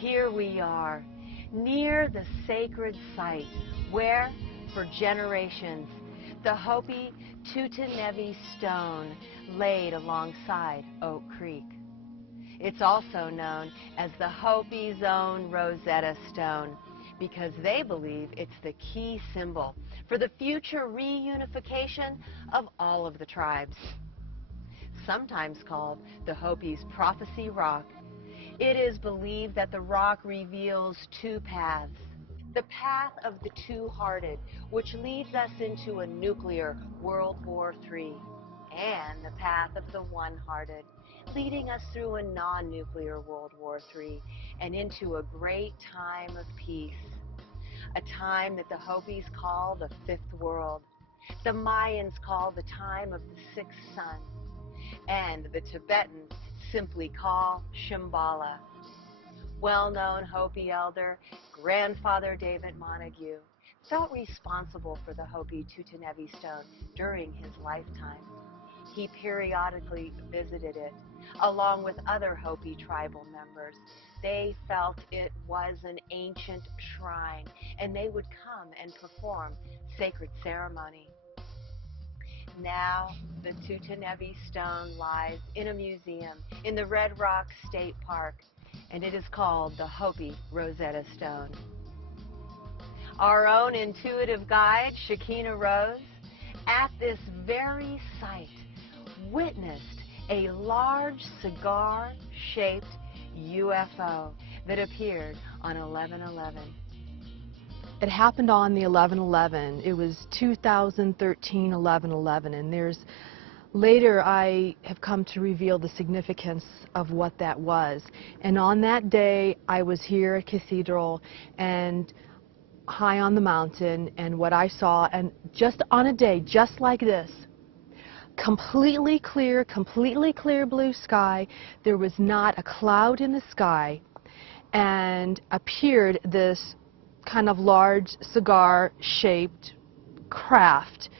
Here we are, near the sacred site where, for generations, the Hopi Tutunevi stone laid alongside Oak Creek. It's also known as the Hopi's own Rosetta Stone because they believe it's the key symbol for the future reunification of all of the tribes. Sometimes called the Hopi's Prophecy Rock, it is believed that the rock reveals two paths. The path of the two-hearted, which leads us into a nuclear World War III, and the path of the one-hearted, leading us through a non-nuclear World War III and into a great time of peace, a time that the Hopis call the Fifth World, the Mayans call the time of the Sixth Sun, and the Tibetans simply call Shambhala. Well-known Hopi elder, Grandfather David Montague, felt responsible for the Hopi Tutunevi stone during his lifetime. He periodically visited it, along with other Hopi tribal members. They felt it was an ancient shrine, and they would come and perform sacred ceremony. Now, the Tutunevi stone lies in a museum in the Red Rock State Park, and it is called the Hopi Rosetta Stone. Our own intuitive guide, Shakina Rose, at this very site, witnessed a large cigar-shaped UFO that appeared on 11/11. It happened on the 11/11. It was 2013 11/11, and later I have come to reveal the significance of what that was. And on that day, I was here at Cathedral and high on the mountain, and what I saw, and just on a day just like this, completely clear blue sky, there was not a cloud in the sky, and appeared this kind of large cigar-shaped craft.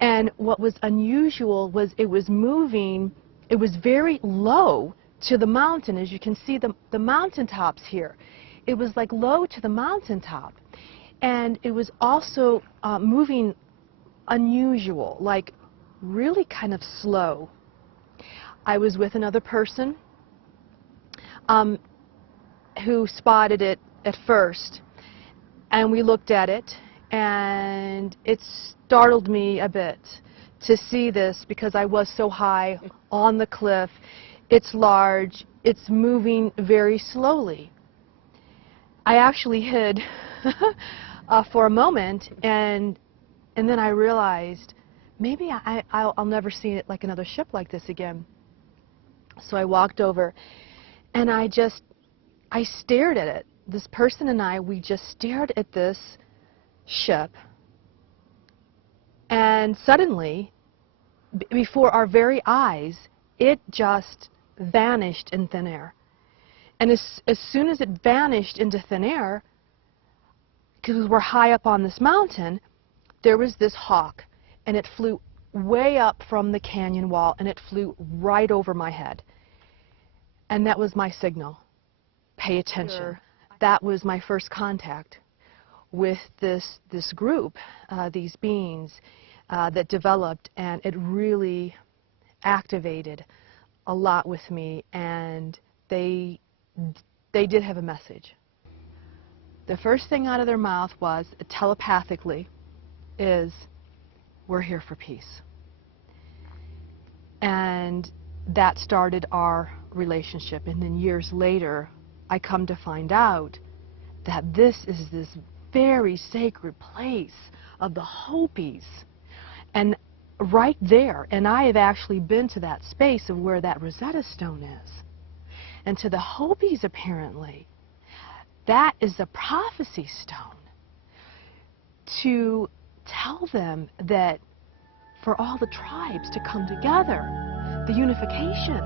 And what was unusual was it was moving, it was very low to the mountain. As you can see the mountaintops here, it was like low to the mountaintop. And it was also moving unusual, like really kind of slow. I was with another person who spotted it at first, and we looked at it, and it startled me a bit to see this because I was so high on the cliff. It's large, it's moving very slowly. I actually hid for a moment, and then I realized maybe I'll never see it like another ship like this again. So I walked over, and I stared at it. This person and I, we just stared at this ship, and suddenly, before our very eyes, it just vanished in thin air. And as soon as it vanished into thin air, because we're high up on this mountain, there was this hawk, and it flew way up from the canyon wall, and it flew right over my head. And that was my signal. Pay attention. Sure. That was my first contact with this group, these beings that developed, and it really activated a lot with me, and they did have a message. The first thing out of their mouth was, telepathically, is, "We're here for peace." And that started our relationship. And then years later, I come to find out that this is this very sacred place of the Hopis. And right there, and I have actually been to that space of where that Rosetta Stone is. And to the Hopis, apparently, that is a prophecy stone to tell them that for all the tribes to come together, the unification.